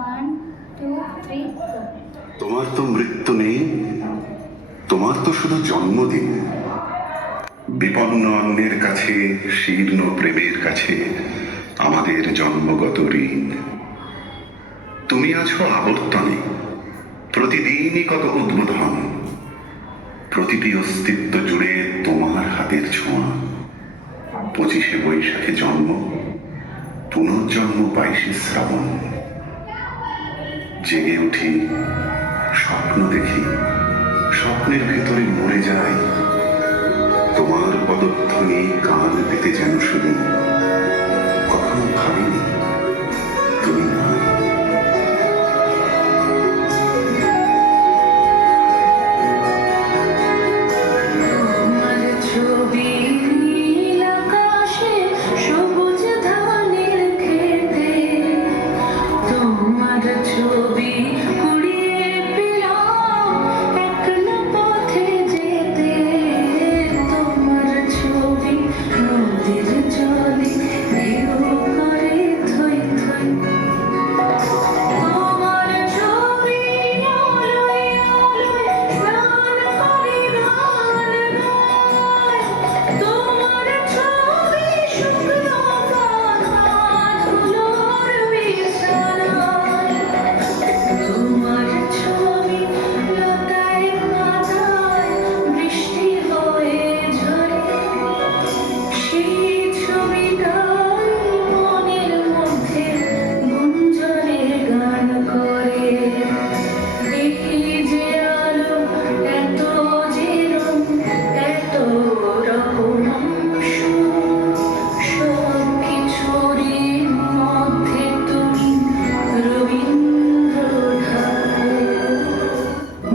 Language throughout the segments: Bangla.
1, 2, 3, go. তোমার তো মৃত্যু নেই, তোমার তো শুধু জন্মদিন। বিপন্ন অন্যের কাছে, শীর্ণ প্রেমের কাছে আমাদের জন্মগত ঋণ। তুমি আছো আবর্তনে, প্রতিদিনই কত উদ্বোধন, প্রতিটি অস্তিত্ব জুড়ে তোমার হাতের ছোঁয়া। 25শে বৈশাখে জন্ম, পুনর্জন্ম 22শে শ্রাবণ। জেগে উঠি, স্বপ্ন দেখি, স্বপ্নের ভেতরে মরে যাই। তোমার পদধ্বনি কান পেতে যেন শুনি, কখনো ভাবিনি তুমি নাই।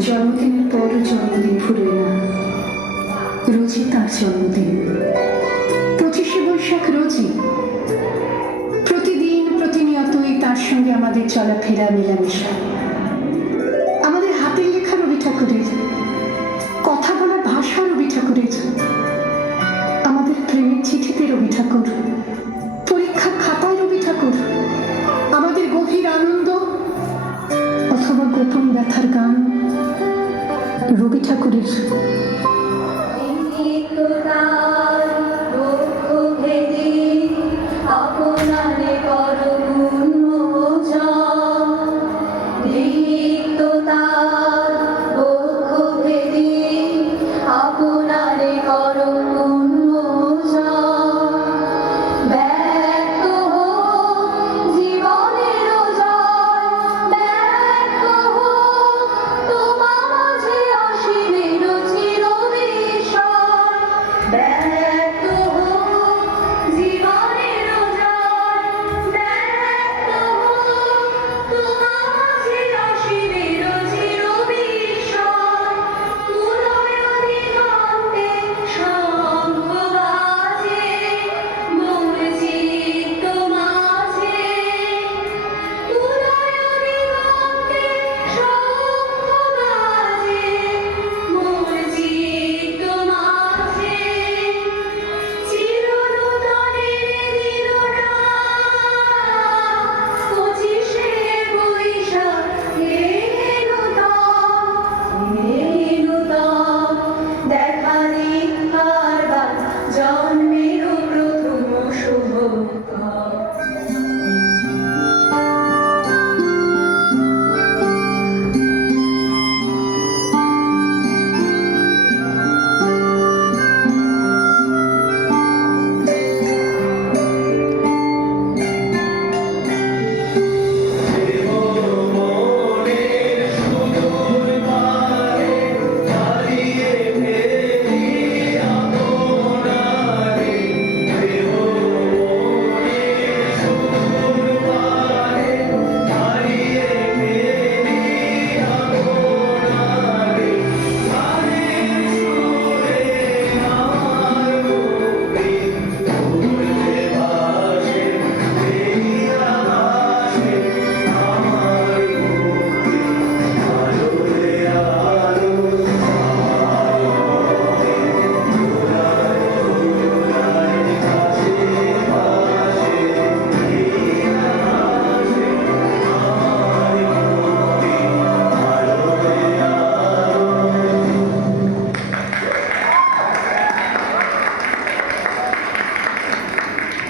জন্মদিনের পর জন্মদিন ভুলে না, রোজই তার জন্মদিন। 25শে বৈশাখ রোজই, প্রতিদিন প্রতিনিয়তই তার সঙ্গে আমাদের চলাফেরা, মেলামেশা। আমাদের হাতের লেখা রবি ঠাকুরের, কথা বলার ভাষা রবি ঠাকুরের, আমাদের প্রেমের চিঠিতে রবি ঠাকুর, পরীক্ষা খাতায় রবি ঠাকুর, আমাদের গভীর আনন্দ অথবা গোপন ব্যথার গান রবি ঠাকুরের। তোমার মাঝে আসিবে রুচির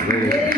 Very good.